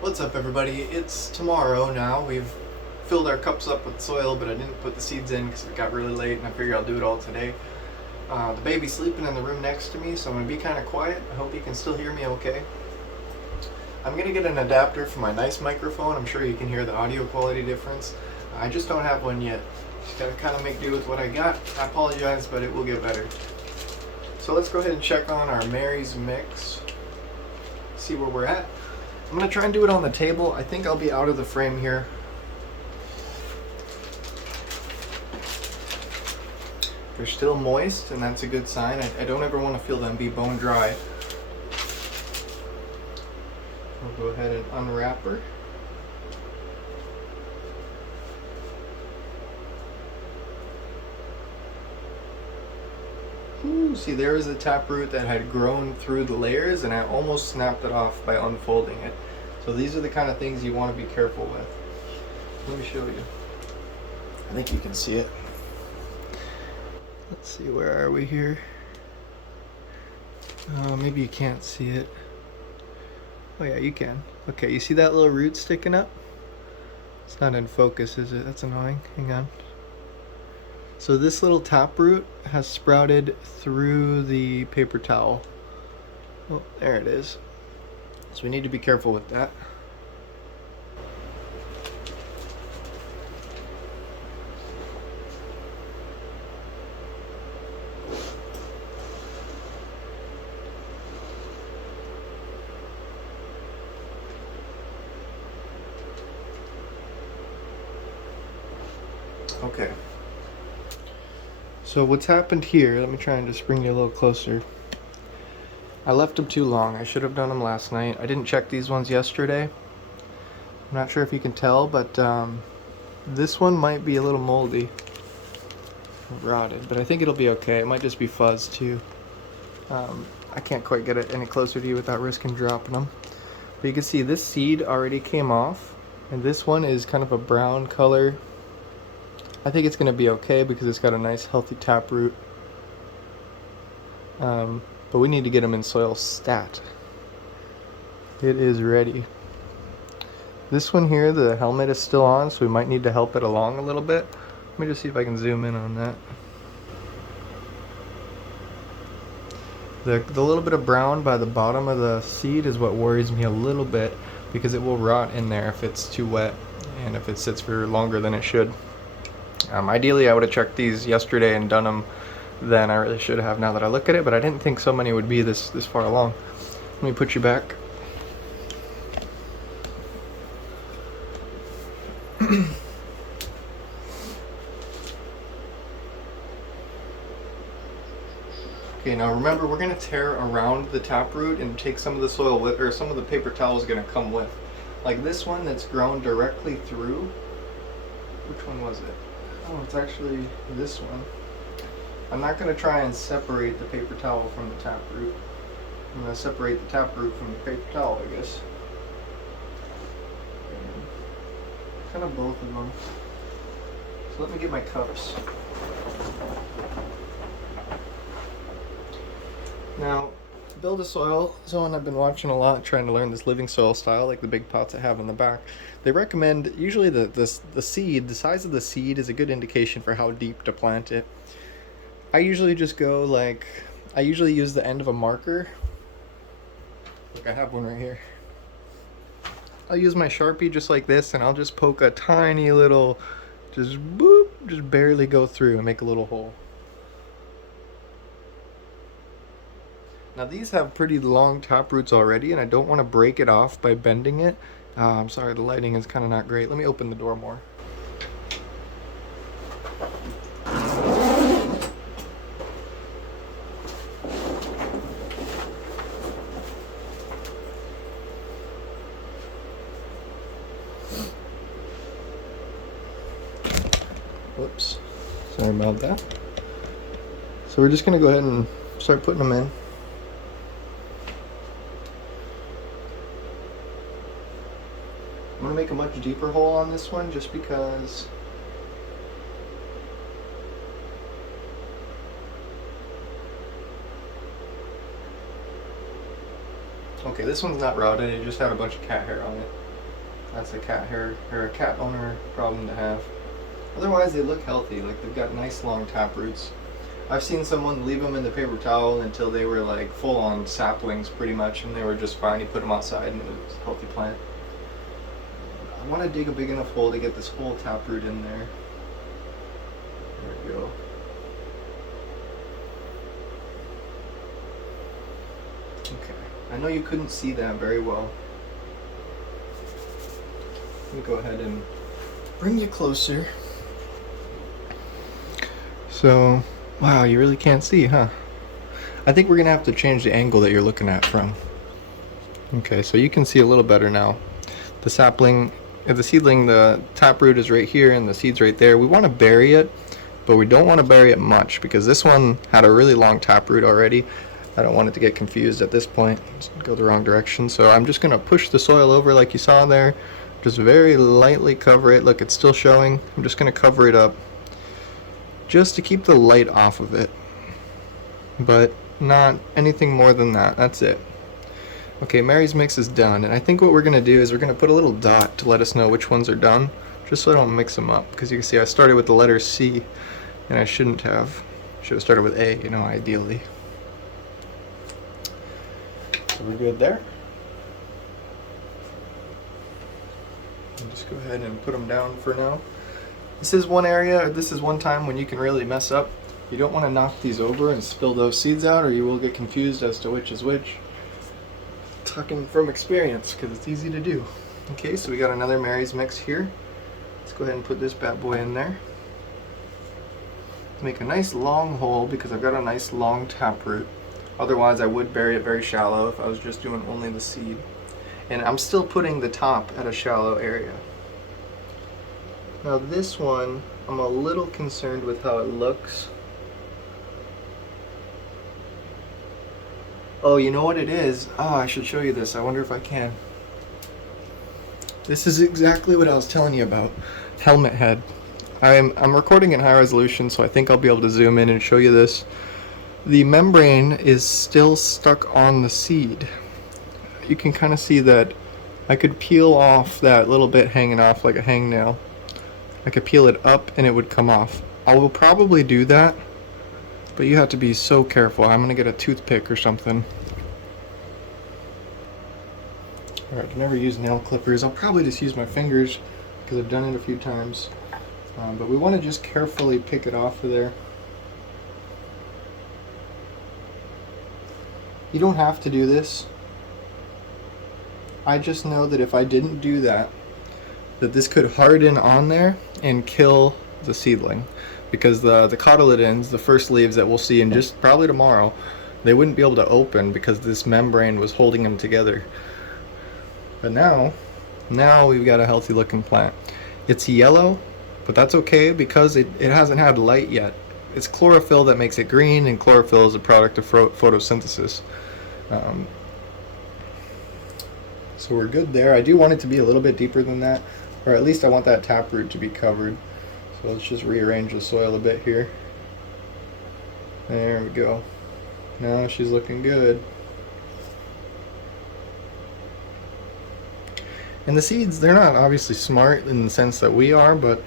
What's up, everybody? It's tomorrow now. We've filled our cups up with soil, but I didn't put the seeds in because it got really late, and I figured I'll do it all today. The baby's sleeping in the room next to me, so I'm going to be kind of quiet. I hope you can still hear me okay. I'm going to get an adapter for my nice microphone. I'm sure you can hear the audio quality difference. I just don't have one yet. Just got to kind of make do with what I got. I apologize, but it will get better. So let's go ahead and check on our Mary's mix. See where we're at. I'm going to try and do it on the table. I think I'll be out of the frame here. They're still moist, and that's a good sign. I don't ever want to feel them be bone dry. I'll go ahead and unwrap her. Ooh, see, there was a taproot that had grown through the layers, and I almost snapped it off by unfolding it. So these are the kind of things you want to be careful with. Let me show you. I think you can see it. Let's see, where are we here? Maybe you can't see it. Oh yeah, you can. Okay, you see that little root sticking up? It's not in focus, is it? That's annoying. Hang on. So this little taproot has sprouted through the paper towel. Oh, there it is. So we need to be careful with that. Okay. So what's happened here, let me try and just bring you a little closer. I left them too long. I should have done them last night. I didn't check these ones yesterday. I'm not sure if you can tell, but this one might be a little moldy. Rotted, but I think it'll be okay. It might just be fuzz too. I can't quite get it any closer to you without risking dropping them. But you can see this seed already came off, and this one is kind of a brown color. I think it's going to be okay because it's got a nice healthy taproot. But we need to get them in soil stat. It is ready. This one here, the helmet is still on, so we might need to help it along a little bit. Let me just see if I can zoom in on that. The little bit of brown by the bottom of the seed is what worries me a little bit, because it will rot in there if it's too wet and if it sits for longer than it should. Ideally I would have checked these yesterday and done them then. I really should have now that I look at it, but I didn't think so many would be this far along. Let me put you back. Okay, now remember, we're going to tear around the taproot and take some of the soil with, or some of the paper towel is going to come with. Like this one that's grown directly through. Which one was it? Oh, it's actually this one. I'm not going to try and separate the paper towel from the taproot. I'm going to separate the taproot from the paper towel, I guess. And kind of both of them. So let me get my cups. Now, to build a soil zone, I've been watching a lot, trying to learn this living soil style, like the big pots I have in the back. They recommend, usually the seed, the size of the seed is a good indication for how deep to plant it. I usually just go like, I usually use the end of a marker. Look, I have one right here. I'll use my Sharpie just like this, and I'll just poke a tiny little, just boop, just barely go through and make a little hole. Now these have pretty long taproots already, and I don't want to break it off by bending it. I'm sorry, the lighting is kind of not great. Let me open the door more. Whoops, sorry about that. So we're just going to go ahead and start putting them in. I'm going to make a much deeper hole on this one just because okay, this one's not rotted, it just had a bunch of cat hair on it. That's a cat hair or a cat owner problem to have. Otherwise, they look healthy. Like they've got nice long tap roots. I've seen someone leave them in the paper towel until they were like full-on saplings, pretty much, and they were just fine. You put them outside, and it was a healthy plant. I want to dig a big enough hole to get this whole taproot in there. There we go. Okay. I know you couldn't see that very well. Let me go ahead and bring you closer. So, wow, you really can't see, huh? I think we're gonna have to change the angle that you're looking at from. Okay, so you can see a little better now. The sapling, the seedling, the taproot is right here and the seed's right there. We want to bury it, but we don't want to bury it much because this one had a really long taproot already. I don't want it to get confused at this point, go the wrong direction. So I'm just gonna push the soil over like you saw there. Just very lightly cover it. Look, it's still showing. I'm just gonna cover it up just to keep the light off of it, but not anything more than that. That's it. Okay, Mary's mix is done, and I think what we're gonna do is we're gonna put a little dot to let us know which ones are done, just so I don't mix them up, because you can see I started with the letter C, and I shouldn't have. Should have started with A, you know, ideally. So we're good there. I'll just go ahead and put them down for now. This is one area, this is one time when you can really mess up. You don't want to knock these over and spill those seeds out, or you will get confused as to which is which. Talking from experience, because it's easy to do. Okay, so we got another Mary's mix here. Let's go ahead and put this bad boy in there. Make a nice long hole because I've got a nice long taproot. Otherwise I would bury it very shallow if I was just doing only the seed. And I'm still putting the top at a shallow area. Now this one, I'm a little concerned with how it looks. Oh, you know what it is? Oh, I should show you this. I wonder if I can. This is exactly what I was telling you about. Helmet head. I'm recording in high resolution, so I think I'll be able to zoom in and show you this. The membrane is still stuck on the seed. You can kind of see that I could peel off that little bit hanging off like a hangnail. I could peel it up and it would come off. I will probably do that, but you have to be so careful. I'm gonna get a toothpick or something. Alright, I never use nail clippers. I'll probably just use my fingers because I've done it a few times. But we want to just carefully pick it off of there. You don't have to do this. I just know that if I didn't do that, that this could harden on there and kill the seedling. Because the cotyledons, the first leaves that we'll see in just probably tomorrow, they wouldn't be able to open because this membrane was holding them together. But now we've got a healthy looking plant. It's yellow, but that's okay because it hasn't had light yet. It's chlorophyll that makes it green, and chlorophyll is a product of photosynthesis. So we're good there. I do want it to be a little bit deeper than that, or at least I want that taproot to be covered. So let's just rearrange the soil a bit here. There we go. Now she's looking good. And the seeds, they're not obviously smart in the sense that we are, but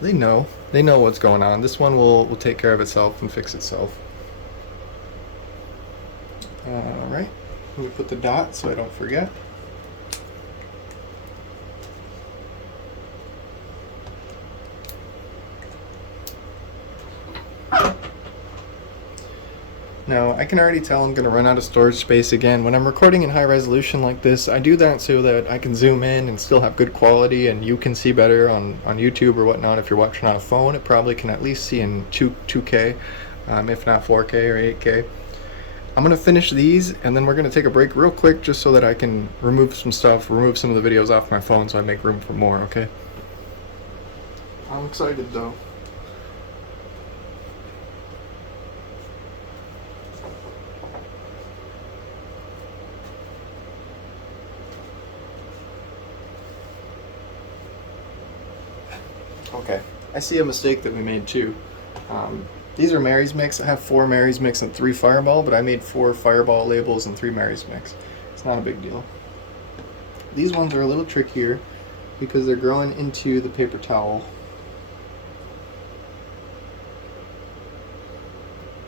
they know what's going on. This one will take care of itself and fix itself. Alright, let me put the dot so I don't forget. Now, I can already tell I'm going to run out of storage space again. When I'm recording in high resolution like this, I do that so that I can zoom in and still have good quality, and you can see better on YouTube or whatnot. If you're watching on a phone, it probably can at least see in 2K, if not 4K or 8K. I'm going to finish these, and then we're going to take a break real quick just so that I can remove some stuff, remove some of the videos off my phone so I make room for more, okay? I'm excited though. Okay, I see a mistake that we made too. These are Mary's Mix. I have 4 Mary's Mix and 3 Fireball, but I made 4 Fireball labels and 3 Mary's Mix. It's not a big deal. These ones are a little trickier. because they're growing into the paper towel.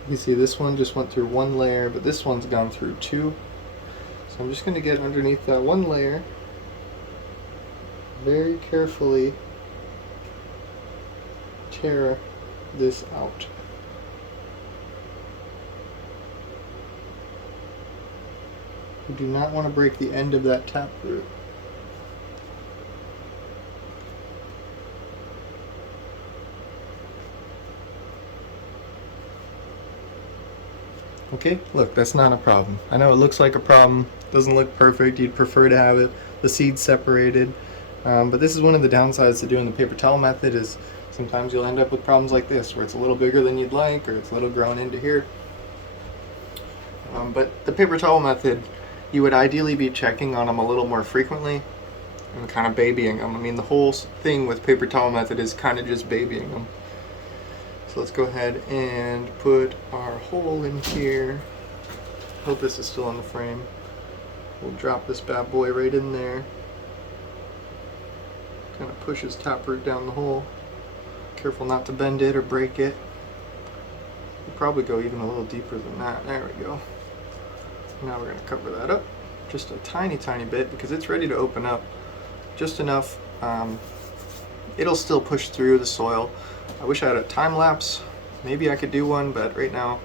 You can see this one just went through one layer, but this one's gone through two. So I'm just going to get underneath that one layer, very carefully tear this out. We do not want to break the end of that taproot. Okay, look, that's not a problem. I know it looks like a problem, doesn't look perfect, you'd prefer to have the seeds separated, but this is one of the downsides to doing the paper towel method is sometimes you'll end up with problems like this, where it's a little bigger than you'd like, or it's a little grown into here. But the paper towel method, you would ideally be checking on them a little more frequently and kind of babying them. I mean, the whole thing with paper towel method is kind of just babying them. So let's go ahead and put our hole in here. Hope this is still on the frame. We'll drop this bad boy right in there. Kind of pushes taproot down the hole. Careful not to bend it or break it. We'll probably go even a little deeper than that. There we go. Now we're going to cover that up just a tiny bit because it's ready to open up just enough. It'll still push through the soil. I wish I had a time lapse. Maybe I could do one, but right now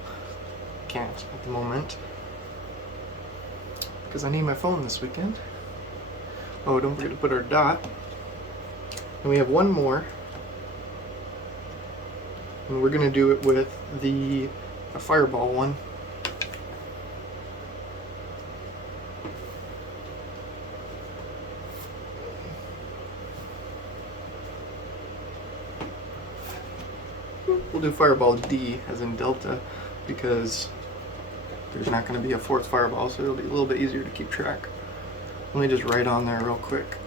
I can't at the moment because I need my phone this weekend. Oh, don't forget to put our dot. And we have one more, and we're going to do it with the fireball one. We'll do Fireball D as in Delta because there's not going to be a fourth fireball, so it'll be a little bit easier to keep track. Let me just write on there real quick.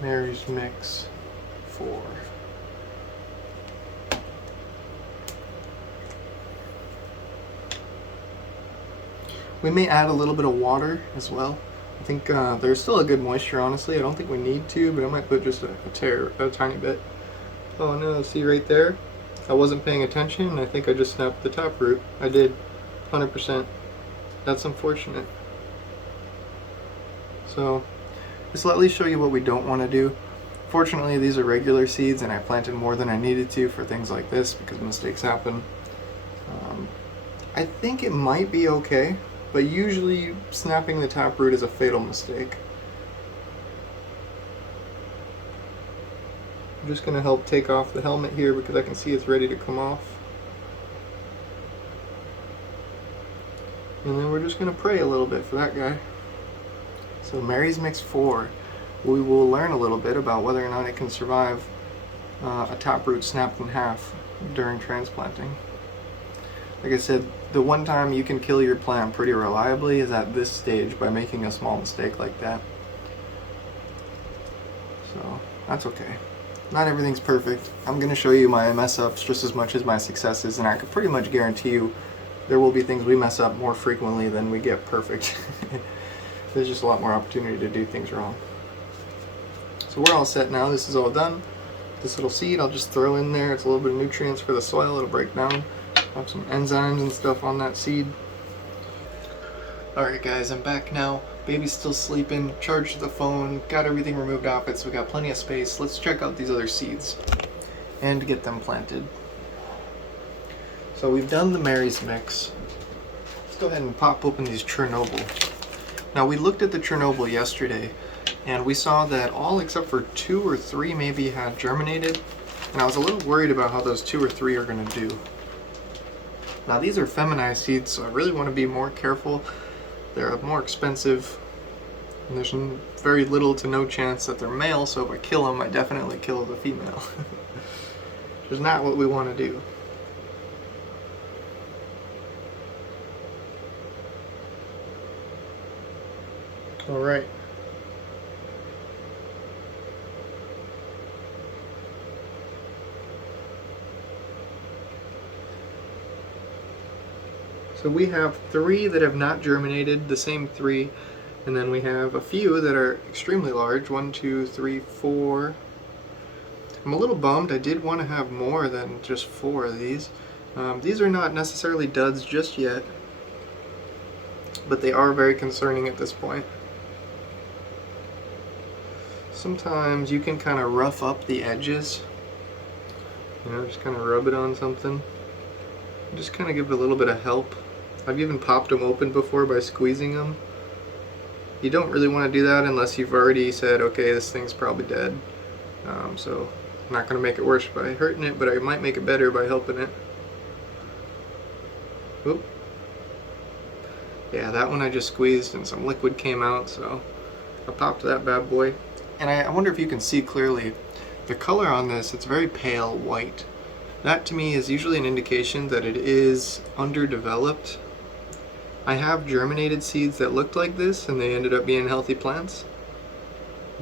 Mary's Mix 4. We may add a little bit of water as well. I think there's still a good moisture, honestly. I don't think we need to, but I might put just a tiny bit. Oh no, see right there? I wasn't paying attention, and I think I just snapped the taproot. I did, 100%. That's unfortunate. So, this will at least show you what we don't want to do. Fortunately, these are regular seeds, and I planted more than I needed to for things like this, because mistakes happen. I think it might be okay. But usually snapping the taproot is a fatal mistake. I'm just going to help take off the helmet here because I can see it's ready to come off. And then we're just going to pray a little bit for that guy. So Mary's Mix 4, we will learn a little bit about whether or not it can survive a taproot snapped in half during transplanting. Like I said, the one time you can kill your plant pretty reliably is at this stage by making a small mistake like that. So, that's okay. Not everything's perfect. I'm going to show you my mess-ups just as much as my successes, and I can pretty much guarantee you there will be things we mess up more frequently than we get perfect. There's just a lot more opportunity to do things wrong. So we're all set now. This is all done. This little seed I'll just throw in there. It's a little bit of nutrients for the soil. It'll break down. Have some enzymes and stuff on that seed. Alright guys, I'm back now. Baby's still sleeping, charged the phone, got everything removed off it, so we got plenty of space. Let's check out these other seeds and get them planted. So we've done the Mary's Mix. Let's go ahead and pop open these Chernobyl. Now we looked at the Chernobyl yesterday and we saw that all except for 2 or 3 maybe had germinated, and I was a little worried about how those 2 or 3 are going to do. Now these are feminized seeds, so I really want to be more careful. They're more expensive, and there's very little to no chance that they're male, so if I kill them, I definitely kill the female. Which is not what we want to do. Alright. So we have 3 that have not germinated, the same 3, And then we have a few that are extremely large. 1, 2, 3, 4. I'm a little bummed. I did want to have more than just 4 of these. These are not necessarily duds just yet, but they are very concerning at this point. Sometimes you can kind of rough up the edges, you know, just kind of rub it on something. Just kind of give it a little bit of help. I've even popped them open before by squeezing them. You don't really want to do that unless you've already said, okay, this thing's probably dead. So I'm not going to make it worse by hurting it, but I might make it better by helping it. Oop. Yeah, that one I just squeezed and some liquid came out, so I popped that bad boy. And I wonder if you can see clearly the color on this. It's very pale white. That to me is usually an indication that it is underdeveloped. I have germinated seeds that looked like this and they ended up being healthy plants,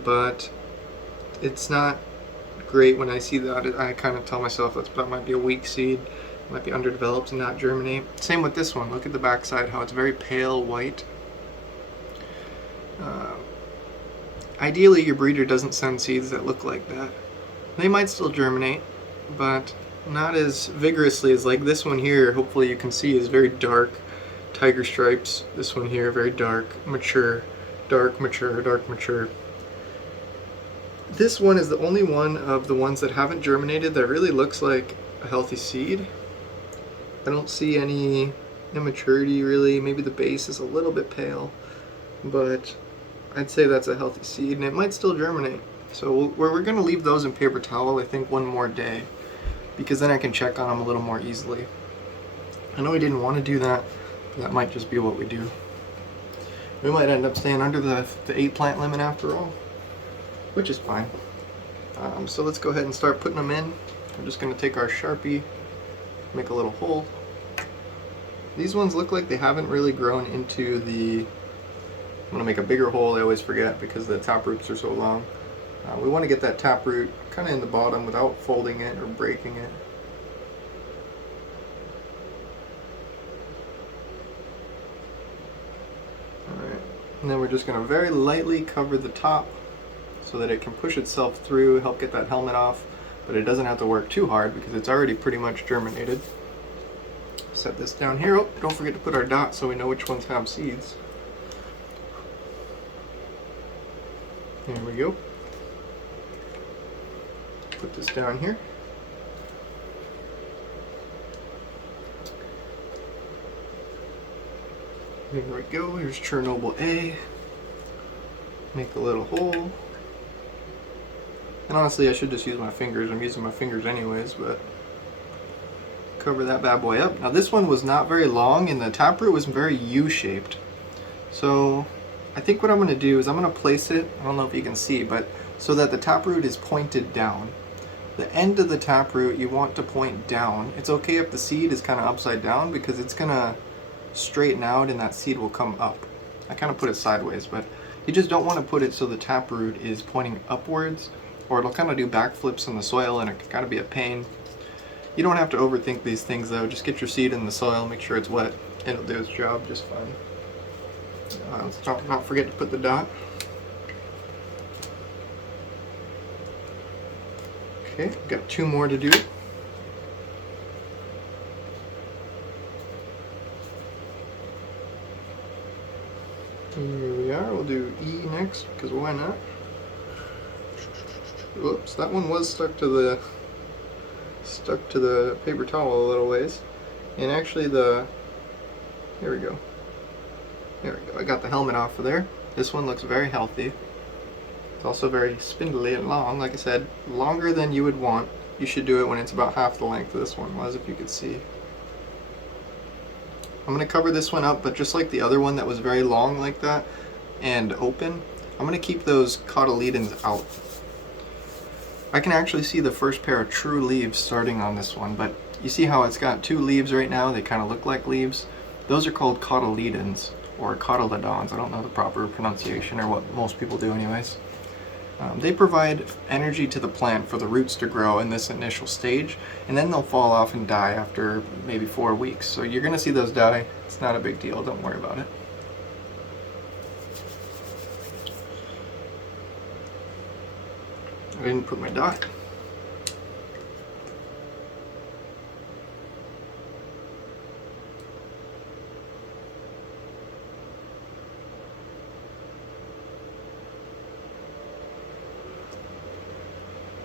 but it's not great when I see that. I kind of tell myself that might be a weak seed, it might be underdeveloped and not germinate. Same with this one. Look at the back side, how it's very pale white. Ideally, your breeder doesn't send seeds that look like that. They might still germinate, but not as vigorously as like this one here. Hopefully you can see is very dark tiger stripes. This one here, very dark, mature, dark, mature, dark, mature. This one is the only one of the ones that haven't germinated that really looks like a healthy seed. I don't see any immaturity really. Maybe the base is a little bit pale, but I'd say that's a healthy seed, and it might still germinate. So we're going to leave those in paper towel, I think, one more day, because then I can check on them a little more easily. I know I didn't want to do that, but that might just be what we do. We might end up staying under the 8 plant limit after all, which is fine. So let's go ahead and start putting them in. We're just going to take our Sharpie, make a little hole. These ones look like they haven't really grown into the... I'm going to make a bigger hole. I always forget because the taproots are so long. We want to get that taproot kind of in the bottom without folding it or breaking it. Alright, and then we're just going to very lightly cover the top so that it can push itself through, help get that helmet off, but it doesn't have to work too hard because it's already pretty much germinated. Set this down here. Oh, don't forget to put our dots so we know which ones have seeds. There we go. Put this down here. There we go. Here's Chernobyl A. Make a little hole. And honestly, I should just use my fingers. I'm using my fingers anyways, but cover that bad boy up. Now this one was not very long and the taproot was very U-shaped. So I think what I'm going to do is I'm going to place it, I don't know if you can see, but so that the taproot is pointed down. The end of the taproot you want to point down. It's okay if the seed is kind of upside down because it's going to straighten out and that seed will come up. I kind of put it sideways, but you just don't want to put it so the taproot is pointing upwards or it'll kind of do backflips in the soil and it can kind of be a pain. You don't have to overthink these things though. Just get your seed in the soil, make sure it's wet. It'll do its job just fine. Let's not forget to put the dot. Okay, got 2 more to do. Here we are. We'll do E next because why not? Whoops, that one was stuck to the paper towel a little ways. And actually here we go. There we go. I got the helmet off of there. This one looks very healthy. It's also very spindly and long. Like I said, longer than you would want. You should do it when it's about half the length of this one was, if you could see. I'm going to cover this one up, but just like the other one that was very long like that and open, I'm going to keep those cotyledons out. I can actually see the first pair of true leaves starting on this one, but you see how it's got 2 leaves right now? They kind of look like leaves. Those are called cotyledons, or cotyledons. I don't know the proper pronunciation, or what most people do anyways. They provide energy to the plant for the roots to grow in this initial stage, and then they'll fall off and die after maybe 4 weeks. So you're going to see those die. It's not a big deal. Don't worry about it. I didn't put my dye.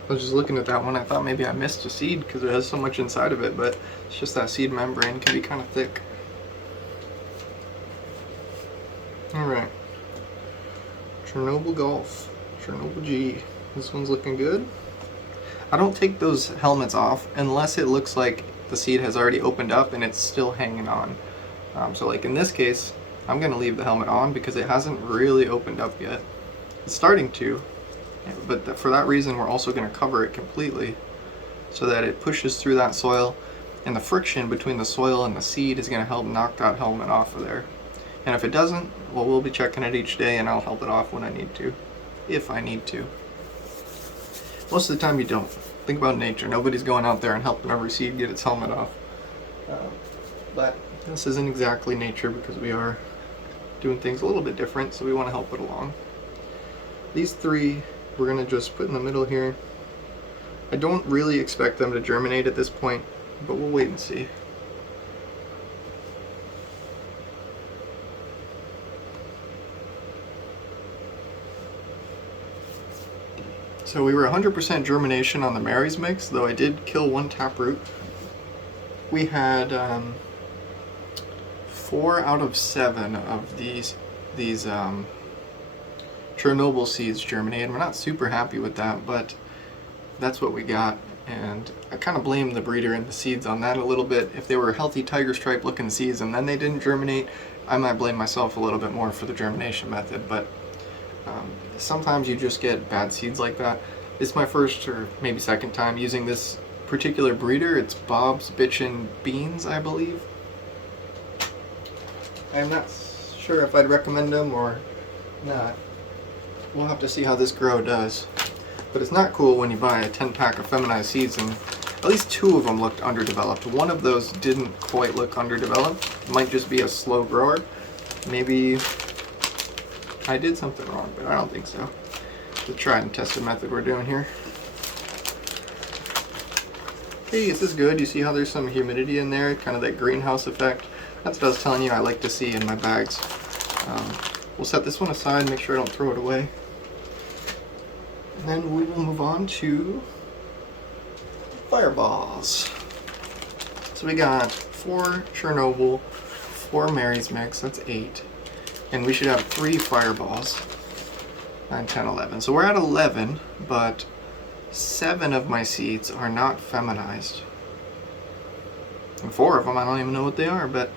I was just looking at that one, I thought maybe I missed a seed because it has so much inside of it, but it's just that seed membrane can be kind of thick. Alright. Chernobyl Golf. Chernobyl G. This one's looking good. I don't take those helmets off unless it looks like the seed has already opened up and it's still hanging on. So like in this case, I'm going to leave the helmet on because it hasn't really opened up yet. It's starting to, but for that reason we're also going to cover it completely so that it pushes through that soil, and the friction between the soil and the seed is going to help knock that helmet off of there. And if it doesn't, well, we'll be checking it each day and I'll help it off when I need to, if I need to. Most of the time you don't. Think about nature. Nobody's going out there and helping every seed get its helmet off. But this isn't exactly nature because we are doing things a little bit different, so we want to help it along. These three we're going to just put in the middle here. I don't really expect them to germinate at this point, but we'll wait and see. So we were 100% germination on the Mary's mix, though I did kill one taproot. We had 4 out of 7 of these Chernobyl seeds germinated. We're not super happy with that, but that's what we got. And I kind of blame the breeder and the seeds on that a little bit. If they were healthy tiger stripe looking seeds and then they didn't germinate, I might blame myself a little bit more for the germination method, but sometimes you just get bad seeds like that. This is my first or maybe second time using this particular breeder. It's Bob's Bitchin' Beans, I believe. I'm not sure if I'd recommend them or not. We'll have to see how this grow does. But it's not cool when you buy a 10-pack of feminized seeds and at least 2 of them looked underdeveloped. One of those didn't quite look underdeveloped. It might just be a slow grower. Maybe I did something wrong, but I don't think so. The tried and tested method we're doing here. Okay, this is good. You see how there's some humidity in there, kind of that greenhouse effect. That's what I was telling you I like to see in my bags. We'll set this one aside, make sure I don't throw it away. And then we will move on to fireballs. So we got 4 Chernobyl, 4 Mary's mix, that's 8. And we should have 3 fireballs. 9, 10, 11. So we're at 11, but 7 of my seeds are not feminized. And 4 of them, I don't even know what they are, but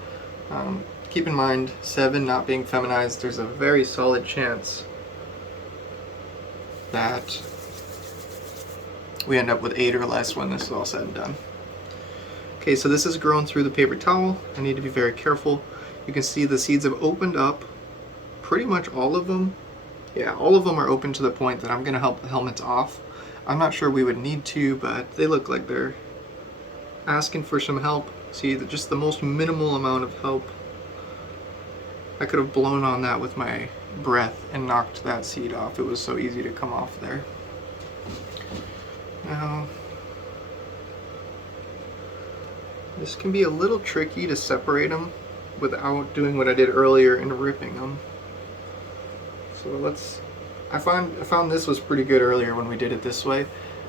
keep in mind, 7 not being feminized, there's a very solid chance that we end up with 8 or less when this is all said and done. Okay, so this is grown through the paper towel. I need to be very careful. You can see the seeds have opened up. Pretty much all of them. Yeah, all of them are open to the point that I'm going to help the helmets off. I'm not sure we would need to, but they look like they're asking for some help. See, just the most minimal amount of help. I could have blown on that with my breath and knocked that seed off. It was so easy to come off there. Now, this can be a little tricky to separate them without doing what I did earlier and ripping them. So I found this was pretty good earlier when we did it this way.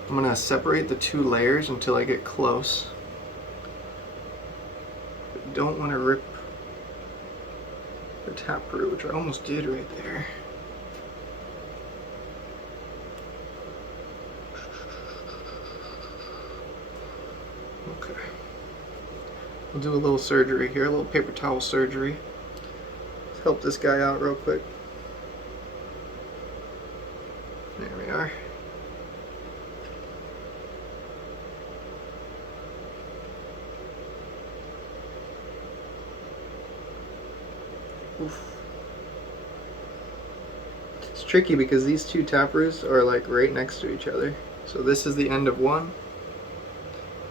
I'm gonna separate the 2 layers until I get close. But don't want to rip the taproot, which I almost did right there. Okay. We'll do a little surgery here, a little paper towel surgery. Let's help this guy out real quick. There we are. Oof. It's tricky because these 2 taproots are like right next to each other. So this is the end of one,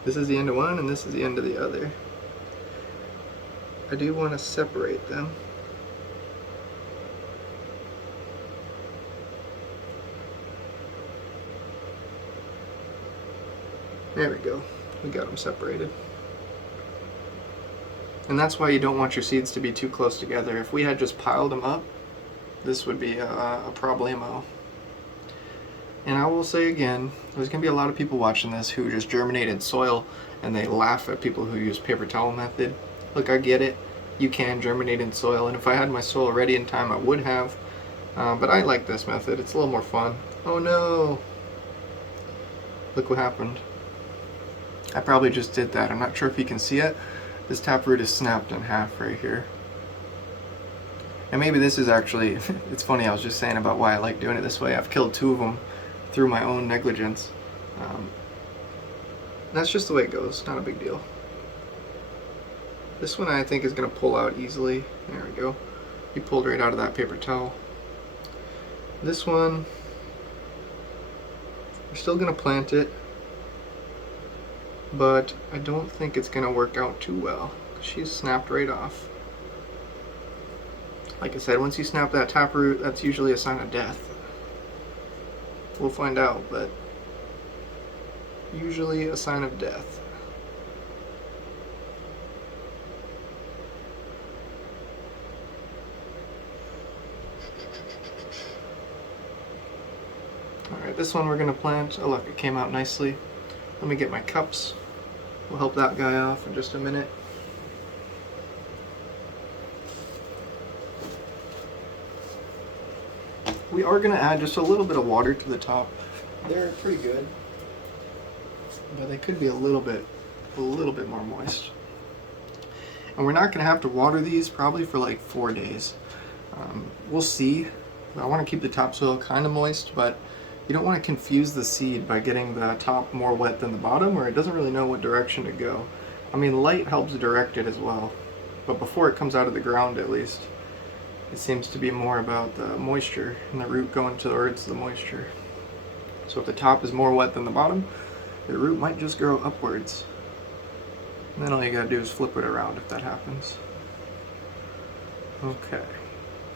this is the end of one, and this is the end of the other. I do want to separate them. There we go. We got them separated. And that's why you don't want your seeds to be too close together. If we had just piled them up, this would be a problemo. And I will say again, there's going to be a lot of people watching this who just germinated soil and they laugh at people who use paper towel method. Look, I get it. You can germinate in soil, and if I had my soil ready in time, I would have. But I like this method. It's a little more fun. Oh no! Look what happened. I probably just did that. I'm not sure if you can see it. This taproot is snapped in half right here. And maybe this is actually, it's funny, I was just saying about why I like doing it this way. I've killed 2 of them through my own negligence. That's just the way it goes, not a big deal. This one I think is going to pull out easily. There we go. He pulled right out of that paper towel. This one, we're still going to plant it, but I don't think it's going to work out too well. She's snapped right off. Like I said, once you snap that taproot, that's usually a sign of death. We'll find out, but usually a sign of death. Alright, this one we're going to plant. Oh look, it came out nicely. Let me get my cups. We'll help that guy off in just a minute. We are going to add just a little bit of water to the top. They're pretty good, but they could be a little bit more moist. And we're not going to have to water these probably for like 4 days. We'll see. I want to keep the topsoil kind of moist, but you don't want to confuse the seed by getting the top more wet than the bottom, or it doesn't really know what direction to go. I mean, light helps direct it as well, but before it comes out of the ground at least, it seems to be more about the moisture and the root going towards the moisture. So if the top is more wet than the bottom, the root might just grow upwards. And then all you gotta do is flip it around if that happens. Okay.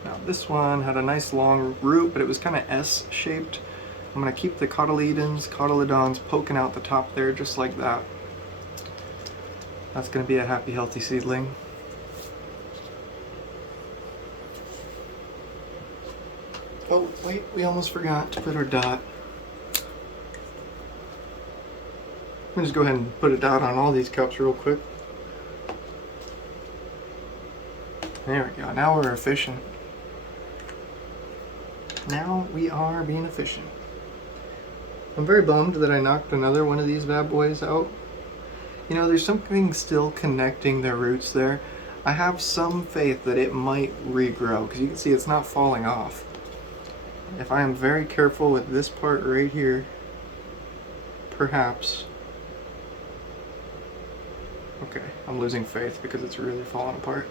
Now this one had a nice long root, but it was kind of S-shaped. I'm going to keep the cotyledons poking out the top there just like that. That's going to be a happy, healthy seedling. Oh, wait, we almost forgot to put our dot. Let me just go ahead and put a dot on all these cups real quick. There we go, now we're efficient. Now we are being efficient. I'm very bummed that I knocked another one of these bad boys out. You know, there's something still connecting their roots there. I have some faith that it might regrow, because you can see it's not falling off. If I am very careful with this part right here, perhaps. Okay, I'm losing faith because it's really falling apart.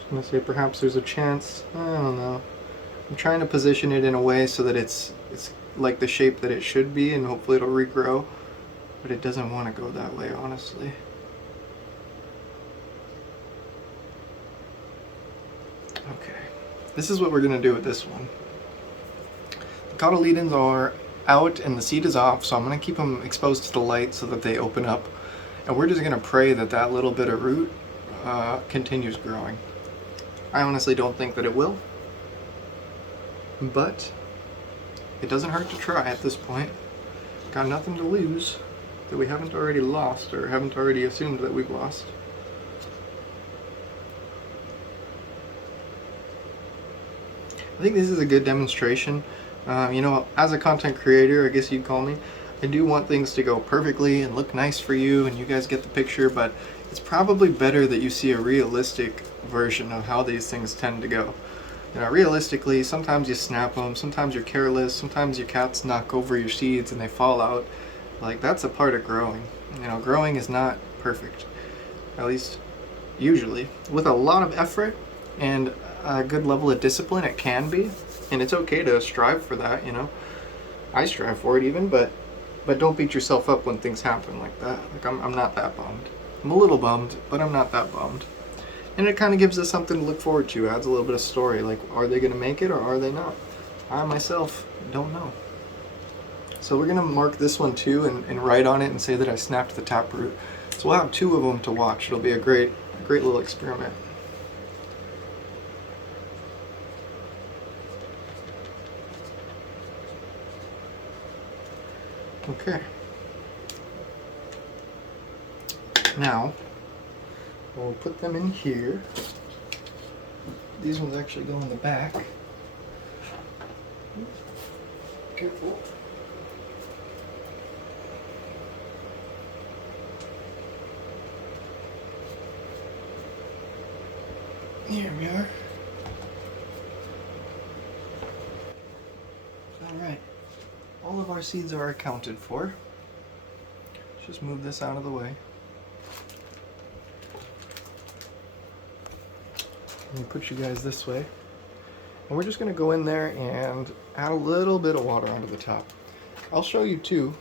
I'm going to say perhaps there's a chance. I don't know. I'm trying to position it in a way so that it's like the shape that it should be, and hopefully it'll regrow. But it doesn't want to go that way, honestly. Okay. This is what we're going to do with this one. The cotyledons are out and the seed is off, so I'm going to keep them exposed to the light so that they open up. And we're just going to pray that that little bit of root continues growing. I honestly don't think that it will, but it doesn't hurt to try at this point. Got nothing to lose that we haven't already lost or haven't already assumed that we've lost. I think this is a good demonstration. You know, as a content creator, I guess you'd call me, I do want things to go perfectly and look nice for you and you guys get the picture, but it's probably better that you see a realistic version of how these things tend to go. You know, realistically, sometimes you snap them, sometimes you're careless, sometimes your cats knock over your seeds and they fall out. Like, that's a part of growing. You know, growing is not perfect. At least, usually. With a lot of effort and a good level of discipline, it can be. And it's okay to strive for that, you know. I strive for it even, but don't beat yourself up when things happen like that. Like, I'm not that bummed. I'm a little bummed, but I'm not that bummed. And it kind of gives us something to look forward to. Adds a little bit of story. Like, are they going to make it or are they not? I myself don't know. So we're going to mark this one too and write on it and say that I snapped the taproot. So we'll have 2 of them to watch. It'll be a great little experiment. Okay. Now, we'll put them in here. These ones actually go in the back. Careful. Here we are. Alright. All of our seeds are accounted for. Let's just move this out of the way. Let me put you guys this way. And we're just going to go in there and add a little bit of water onto the top. I'll show you too.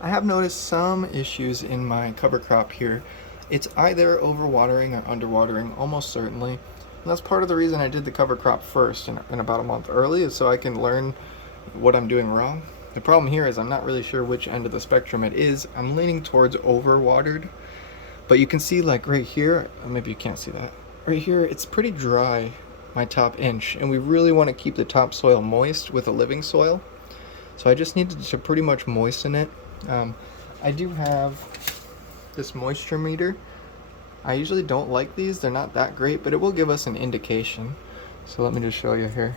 I have noticed some issues in my cover crop here. It's either overwatering or underwatering, almost certainly. And that's part of the reason I did the cover crop first and about a month early, is so I can learn what I'm doing wrong. The problem here is I'm not really sure which end of the spectrum it is. I'm leaning towards overwatered. But you can see, like right here, maybe you can't see that. Right here, it's pretty dry, my top inch, and we really want to keep the topsoil moist with a living soil. So I just needed to pretty much moisten it. I do have this moisture meter. I usually don't like these, they're not that great, but it will give us an indication. So let me just show you here.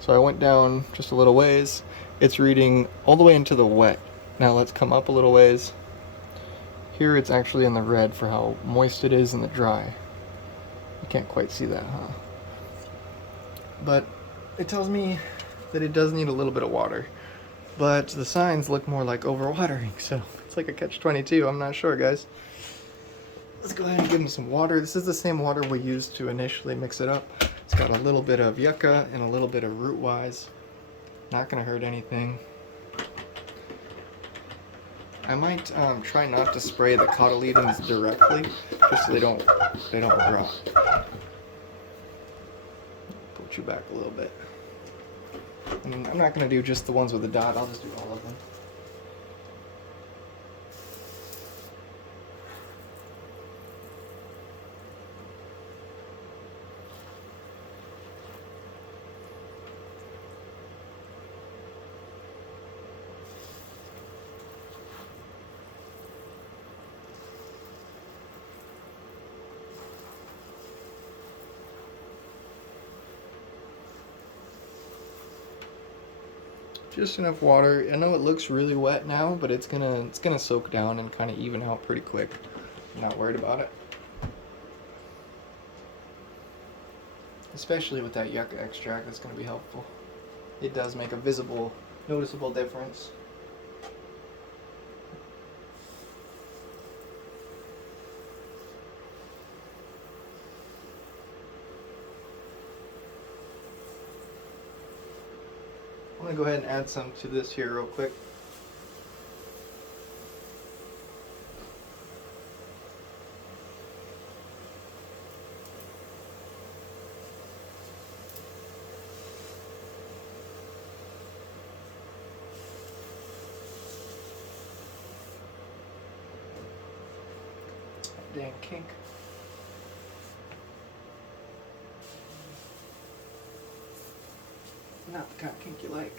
So I went down just a little ways. It's reading all the way into the wet. Now let's come up a little ways. Here it's actually in the red for how moist it is in the dry. You can't quite see that, huh? But it tells me that it does need a little bit of water. But the signs look more like overwatering, so it's like a catch-22. I'm not sure, guys. Let's go ahead and give them some water. This is the same water we used to initially mix it up. It's got a little bit of yucca and a little bit of root wise. Not gonna hurt anything. I might try not to spray the cotyledons directly, just so they don't drop. Put you back a little bit. And I'm not going to do just the ones with the dot, I'll just do all of them. Just enough water. I know it looks really wet now, but it's gonna soak down and kind of even out pretty quick. I'm not worried about it. Especially with that yucca extract, that's gonna be helpful. It does make a visible, noticeable difference. I'm going to go ahead and add some to this here real quick. Dang kink. Not the kind of kink you like.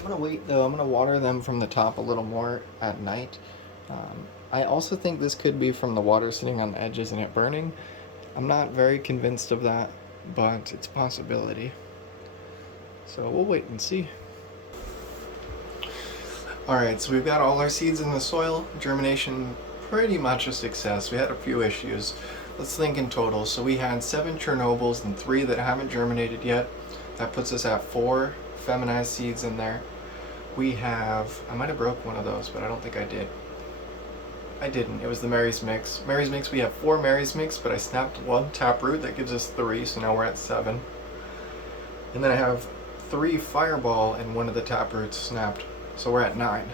I'm gonna wait though. I'm gonna water them from the top a little more at night. I also think this could be from the water sitting on the edges and it burning. I'm not very convinced of that, but it's a possibility. So we'll wait and see. Alright, so we've got all our seeds in the soil. Germination, pretty much a success. We had a few issues. Let's think in total. So we had 7 Chernobyls and 3 that haven't germinated yet. That puts us at 4 feminized seeds in there. We have, I might have broke one of those, but I don't think I did. I didn't. It was the Mary's Mix. Mary's Mix, we have 4 Mary's Mix, but I snapped 1 taproot. That gives us 3, so now we're at 7. And then I have 3 Fireball and 1 of the taproots snapped, so we're at 9.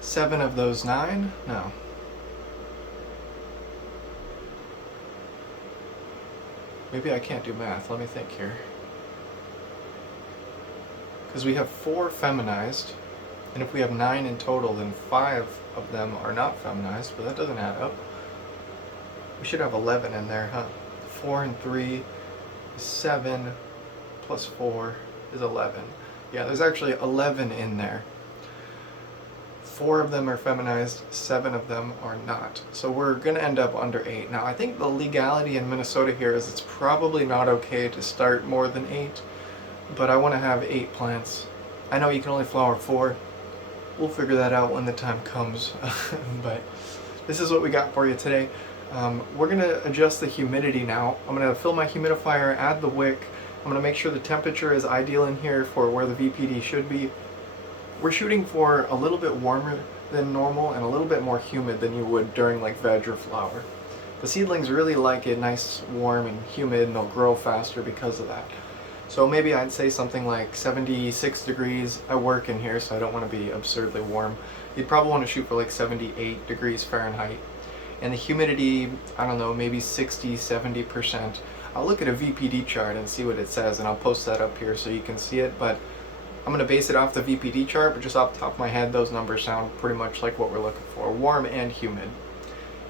7 of those 9? No. Maybe I can't do math. Let me think here. Because we have 4 feminized, and if we have 9 in total, then 5 of them are not feminized, but that doesn't add up. We should have 11 in there, huh? 4 and 3 is 7, plus 4 is 11. Yeah, there's actually 11 in there. 4 of them are feminized, 7 of them are not. So we're going to end up under 8. Now, I think the legality in Minnesota here is it's probably not okay to start more than 8, but I want to have 8 plants. I know you can only flower 4. We'll figure that out when the time comes, but this is what we got for you today. We're going to adjust the humidity now. I'm going to fill my humidifier, add the wick. I'm going to make sure the temperature is ideal in here for where the VPD should be. We're shooting for a little bit warmer than normal and a little bit more humid than you would during like veg or flower. The seedlings really like it nice, warm, and humid, and they'll grow faster because of that. So maybe I'd say something like 76 degrees. I work in here, so I don't want to be absurdly warm. You'd probably want to shoot for like 78 degrees Fahrenheit. And the humidity, I don't know, maybe 60-70%. I'll look at a VPD chart and see what it says, and I'll post that up here so you can see it. But I'm going to base it off the VPD chart, but just off the top of my head, those numbers sound pretty much like what we're looking for, warm and humid.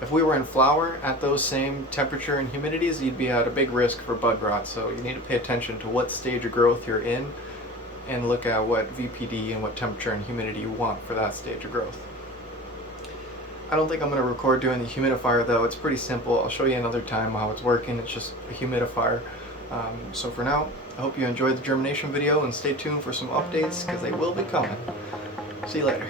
If we were in flower at those same temperature and humidities, you'd be at a big risk for bud rot, so you need to pay attention to what stage of growth you're in and look at what VPD and what temperature and humidity you want for that stage of growth. I don't think I'm going to record doing the humidifier though. It's pretty simple. I'll show you another time how it's working. It's just a humidifier. So for now, I hope you enjoyed the germination video and stay tuned for some updates because they will be coming. See you later.